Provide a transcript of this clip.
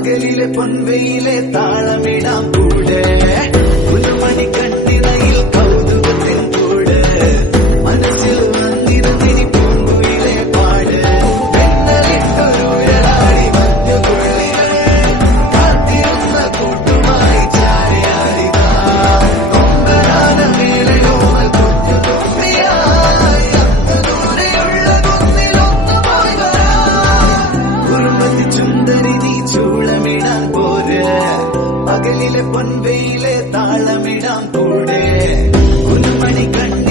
പകലിലെ പൊൻവെയിലെ താളമിടാം കൂടെ ഒരു മണിക്കണ്ണിനയിൽ കൗതുകത്തിൻ കൂടെ മനസ്സിൽ വന്നിരുന്നിനി പൂങ്കുയിലെ പാട് പെണ്ണലിട്ടൊരുഴലാടി മഞ്ഞുകുള്ളികൾ കാത്തിരുന്ന കൂട്ടുമായി ചാരിയാടിക കൊമ്പനാന മേലയോമൽ കുഞ്ഞു തുമ്പിയായി അന്ന് ദൂരെയുള്ള കുന്നിലൊന്നുമായി വരാം കുറുമതി ചുന്ദരി നീ ചൂളമിടാൻ പോരെ പകലിലെ പൊൻവെയിലെ താളമിടാം കൂടെ ഒരു മണിക്കണ്ണ്